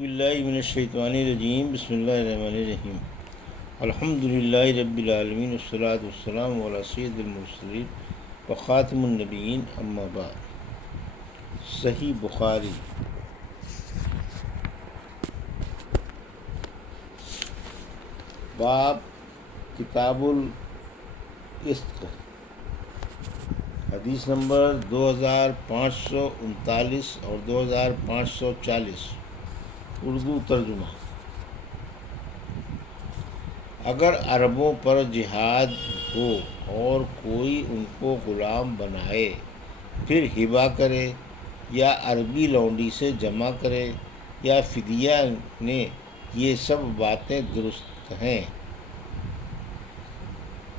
باللہ من الشیطان الرجیم بسم اللہ الرحمن الرحیم الحمد للہ رب العالمین والصلاة والسلام علی سید المرسلین وخاتم النبیین اما بعد۔ صحیح بخاری باب کتاب العتق، حدیث نمبر 2539 اور 2540، اردو ترجمہ۔ اگر عربوں پر جہاد ہو اور کوئی ان کو غلام بنائے پھر ہبہ کرے یا عربی لونڈی سے جمع کرے یا فدیہ نے، یہ سب باتیں درست ہیں،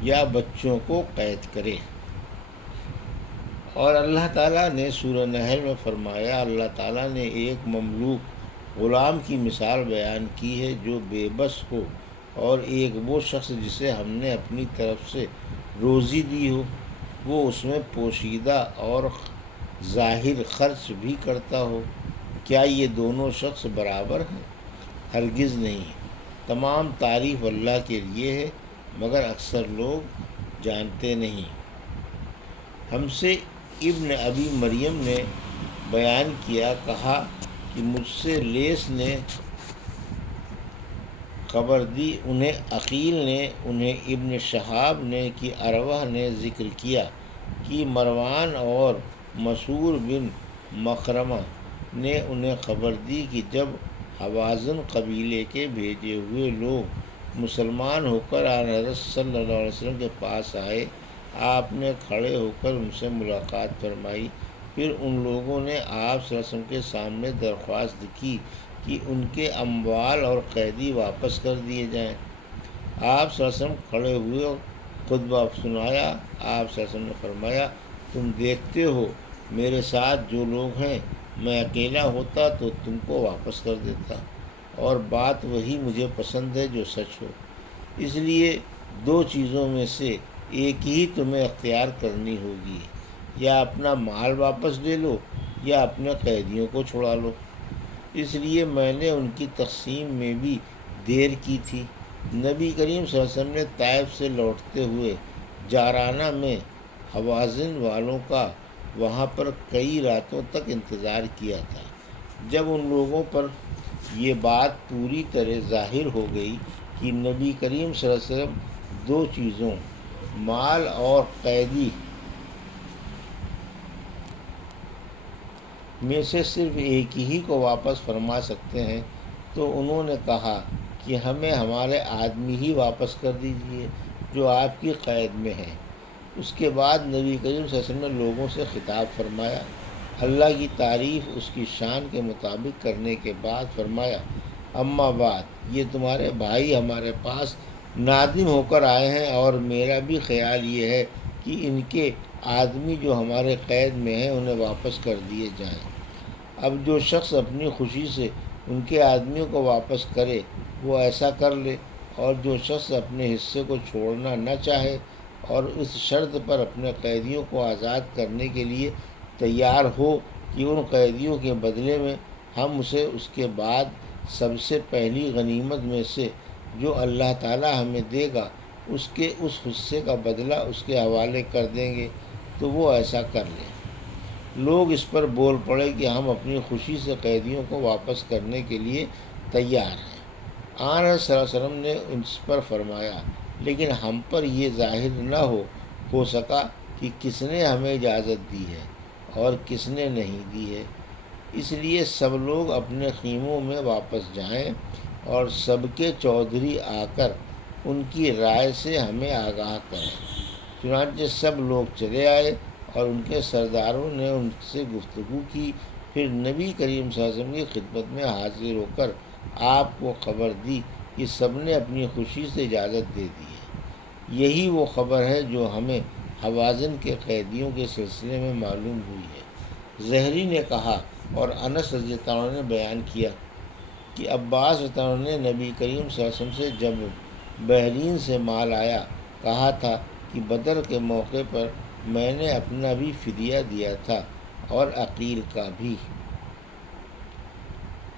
یا بچوں کو قید کرے۔ اور اللہ تعالیٰ نے سورہ نحل میں فرمایا، اللہ تعالیٰ نے ایک مملوک غلام کی مثال بیان کی ہے جو بے بس ہو، اور ایک وہ شخص جسے ہم نے اپنی طرف سے روزی دی ہو، وہ اس میں پوشیدہ اور ظاہر خرچ بھی کرتا ہو۔ کیا یہ دونوں شخص برابر ہیں؟ ہرگز نہیں۔ تمام تعریف اللہ کے لیے ہے، مگر اکثر لوگ جانتے نہیں۔ ہم سے ابن ابی مریم نے بیان کیا، کہا کہ مجھ سے لیث نے خبر دی، انہیں عقیل نے، انہیں ابن شہاب نے، کہ عروہ نے ذکر کیا کہ مروان اور مسعور بن مخرمہ نے انہیں خبر دی کہ جب حوازن قبیلے کے بھیجے ہوئے لوگ مسلمان ہو کر حضرت صلی اللہ علیہ وسلم کے پاس آئے، آپ نے کھڑے ہو کر ان سے ملاقات فرمائی۔ پھر ان لوگوں نے آپ صلی اللہ علیہ وسلم کے سامنے درخواست کی کہ ان کے اموال اور قیدی واپس کر دیے جائیں۔ آپ صلی اللہ علیہ وسلم کھڑے ہوئے اور خطبہ سنایا۔ آپ صلی اللہ علیہ وسلم نے فرمایا، تم دیکھتے ہو میرے ساتھ جو لوگ ہیں، میں اکیلا ہوتا تو تم کو واپس کر دیتا، اور بات وہی مجھے پسند ہے جو سچ ہو۔ اس لیے دو چیزوں میں سے ایک ہی تمہیں اختیار کرنی ہوگی، یا اپنا مال واپس لے لو یا اپنے قیدیوں کو چھڑا لو۔ اس لیے میں نے ان کی تقسیم میں بھی دیر کی تھی۔ نبی کریم صلی اللہ علیہ وسلم نے طائف سے لوٹتے ہوئے جارانہ میں حوازن والوں کا وہاں پر کئی راتوں تک انتظار کیا تھا۔ جب ان لوگوں پر یہ بات پوری طرح ظاہر ہو گئی کہ نبی کریم صلی اللہ علیہ وسلم دو چیزوں، مال اور قیدی میں سے صرف ایک ہی کو واپس فرما سکتے ہیں، تو انہوں نے کہا کہ ہمیں ہمارے آدمی ہی واپس کر دیجیے جو آپ کی قید میں ہیں۔ اس کے بعد نبی کریم صلی اللہ علیہ وسلم نے لوگوں سے خطاب فرمایا، اللہ کی تعریف اس کی شان کے مطابق کرنے کے بعد فرمایا، اما بعد، یہ تمہارے بھائی ہمارے پاس نادم ہو کر آئے ہیں، اور میرا بھی خیال یہ ہے کہ ان کے آدمی جو ہمارے قید میں ہیں انہیں واپس کر دیے جائیں۔ اب جو شخص اپنی خوشی سے ان کے آدمیوں کو واپس کرے وہ ایسا کر لے، اور جو شخص اپنے حصے کو چھوڑنا نہ چاہے اور اس شرط پر اپنے قیدیوں کو آزاد کرنے کے لیے تیار ہو کہ ان قیدیوں کے بدلے میں ہم اسے اس کے بعد سب سے پہلی غنیمت میں سے جو اللہ تعالیٰ ہمیں دے گا اس کے اس حصے کا بدلہ اس کے حوالے کر دیں گے، تو وہ ایسا کر لیں۔ لوگ اس پر بول پڑے کہ ہم اپنی خوشی سے قیدیوں کو واپس کرنے کے لیے تیار ہیں۔ آن صلی اللہ علیہ وسلم نے اس پر فرمایا، لیکن ہم پر یہ ظاہر نہ ہو سکا کہ کس نے ہمیں اجازت دی ہے اور کس نے نہیں دی ہے، اس لیے سب لوگ اپنے خیموں میں واپس جائیں، اور سب کے چودھری آ کر ان کی رائے سے ہمیں آگاہ کریں۔ چنانچہ سب لوگ چلے آئے اور ان کے سرداروں نے ان سے گفتگو کی۔ پھر نبی کریم صلی اللہ علیہ وسلم کی خدمت میں حاضر ہو کر آپ کو خبر دی کہ سب نے اپنی خوشی سے اجازت دے دی ہے۔ یہی وہ خبر ہے جو ہمیں حوازن کے قیدیوں کے سلسلے میں معلوم ہوئی ہے۔ زہری نے کہا، اور انس رضی اللہ عنہ نے بیان کیا کہ عباس رضی اللہ عنہ نے نبی کریم صلی اللہ علیہ وسلم سے جب بحرین سے مال آیا کہا تھا کہ بدر کے موقع پر میں نے اپنا بھی فدیہ دیا تھا اور عقیل کا بھی۔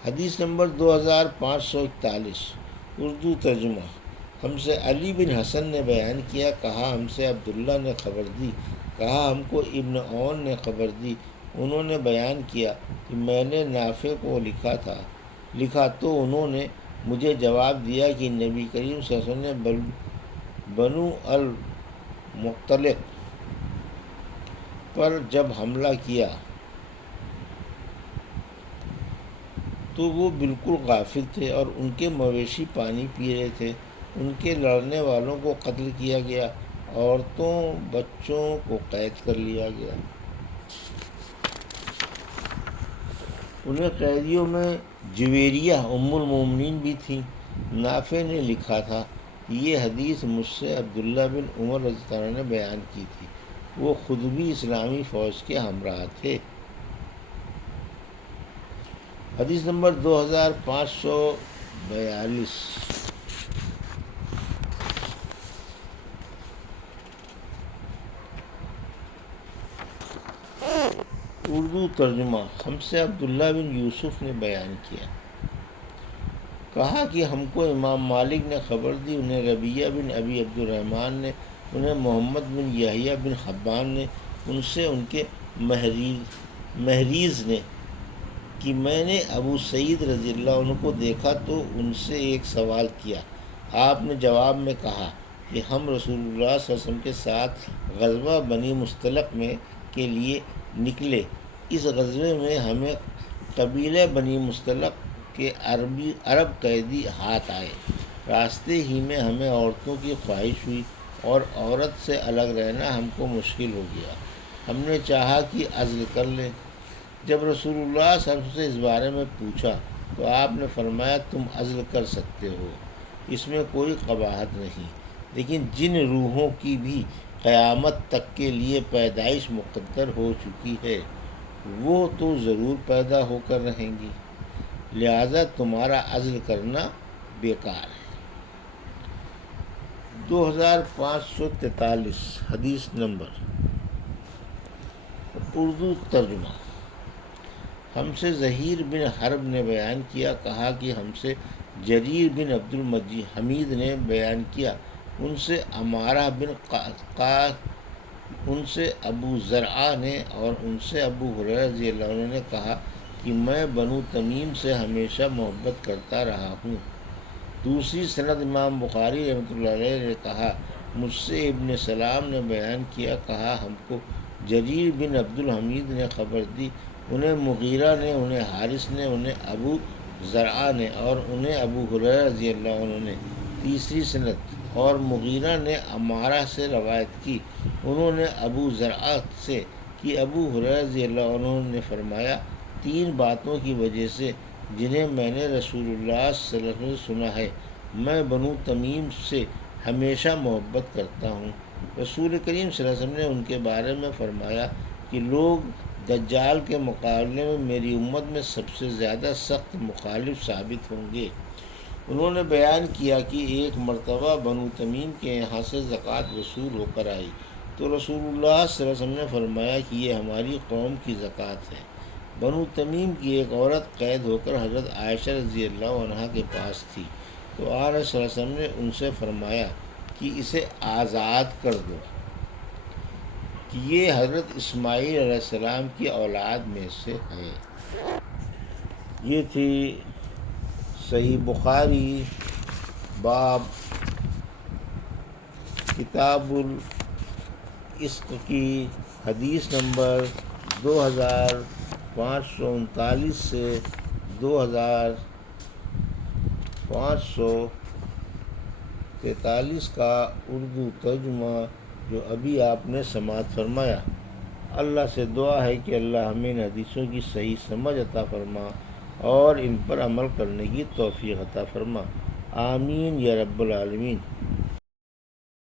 حدیث نمبر 2541 اردو ترجمہ۔ ہم سے علی بن حسن نے بیان کیا، کہا ہم سے عبداللہ نے خبر دی، کہا ہم کو ابن عون نے خبر دی، انہوں نے بیان کیا کہ میں نے نافع کو لکھا تو انہوں نے مجھے جواب دیا کہ نبی کریم صلی اللہ علیہ وسلم نے بنو المطلق پر جب حملہ کیا تو وہ بالکل غافل تھے اور ان کے مویشی پانی پی رہے تھے، ان کے لڑنے والوں کو قتل کیا گیا، عورتوں بچوں کو قید کر لیا گیا۔ انہیں قیدیوں میں جویریہ ام المومنین بھی تھیں۔ نافع نے لکھا تھا کہ یہ حدیث مجھ سے عبداللہ بن عمر رضی اللہ عنہ نے بیان کی تھی، وہ خود بھی اسلامی فوج کے ہمراہ تھے۔ حدیث نمبر 2542 اردو ترجمہ۔ ہم سے عبداللہ بن یوسف نے بیان کیا، کہا کہ ہم کو امام مالک نے خبر دی، انہیں ربیعہ بن ابی عبد الرحمن نے، انہیں محمد بن یحییٰ بن حبان نے، ان سے ان کے محریز نے کہ میں نے ابو سعید رضی اللہ عنہ کو دیکھا تو ان سے ایک سوال کیا۔ آپ نے جواب میں کہا کہ ہم رسول اللہ صلی اللہ علیہ وسلم کے ساتھ غزوہ بنی مستلق کے لیے نکلے۔ اس غزوے میں ہمیں قبیلہ بنی مستلق کے عرب قیدی ہاتھ آئے۔ راستے ہی میں ہمیں عورتوں کی خواہش ہوئی اور عورت سے الگ رہنا ہم کو مشکل ہو گیا۔ ہم نے چاہا کہ عزل کر لیں۔ جب رسول اللہ صلی اللہ علیہ وسلم سے اس بارے میں پوچھا تو آپ نے فرمایا تم عزل کر سکتے ہو، اس میں کوئی قباحت نہیں، لیکن جن روحوں کی بھی قیامت تک کے لیے پیدائش مقدر ہو چکی ہے وہ تو ضرور پیدا ہو کر رہیں گی، لہذا تمہارا عزل کرنا بیکار ہے۔ 2543 حدیث نمبر اردو ترجمہ۔ ہم سے زہیر بن حرب نے بیان کیا، کہا کہ ہم سے جریر بن عبد الحمید نے بیان کیا، ان سے عمارہ بن ان سے ابو زرعہ نے اور ان سے ابو ہریرہ رضی اللہ عنہ نے کہا کہ میں بنو تمیم سے ہمیشہ محبت کرتا رہا ہوں۔ دوسری سند امام بخاری رحمۃ اللہ علیہ نے کہا، مجھ سے ابن سلام نے بیان کیا، کہا ہم کو جریر بن عبد الحمید نے خبر دی، انہیں مغیرہ نے، انہیں حارث نے، انہیں ابو زرعہ نے اور انہیں ابو ہریرہ رضی اللہ عنہ نے۔ تیسری سند اور مغیرہ نے عمارہ سے روایت کی، انہوں نے ابو زرعہ سے کہ ابو ہریرہ رضی اللہ عنہ نے فرمایا، تین باتوں کی وجہ سے جنہیں میں نے رسول اللہ صلی اللہ علیہ وسلم سے سنا ہے، میں بنو تمیم سے ہمیشہ محبت کرتا ہوں۔ رسول کریم صلی اللہ علیہ وسلم نے ان کے بارے میں فرمایا کہ لوگ دجال کے مقابلے میں میری امت میں سب سے زیادہ سخت مخالف ثابت ہوں گے۔ انہوں نے بیان کیا کہ ایک مرتبہ بنو تمیم کے یہاں سے زکوٰۃ وصول ہو کر آئی تو رسول اللہ صلی اللہ علیہ وسلم نے فرمایا کہ یہ ہماری قوم کی زکوٰۃ ہے۔ بنو تمیم کی ایک عورت قید ہو کر حضرت عائشہ رضی اللہ عنہا کے پاس تھی تو آقا صلی اللہ علیہ وسلم نے ان سے فرمایا کہ اسے آزاد کر دو، کہ یہ حضرت اسماعیل علیہ السلام کی اولاد میں سے ہے۔ یہ تھی صحیح بخاری باب کتاب العشق کی حدیث نمبر 2539 سے 2543 کا اردو ترجمہ جو ابھی آپ نے سماعت فرمایا۔ اللہ سے دعا ہے کہ اللہ ہمیں ان حدیثوں کی صحیح سمجھ عطا فرما اور ان پر عمل کرنے کی توفیق عطا فرما، آمین یا رب العالمین۔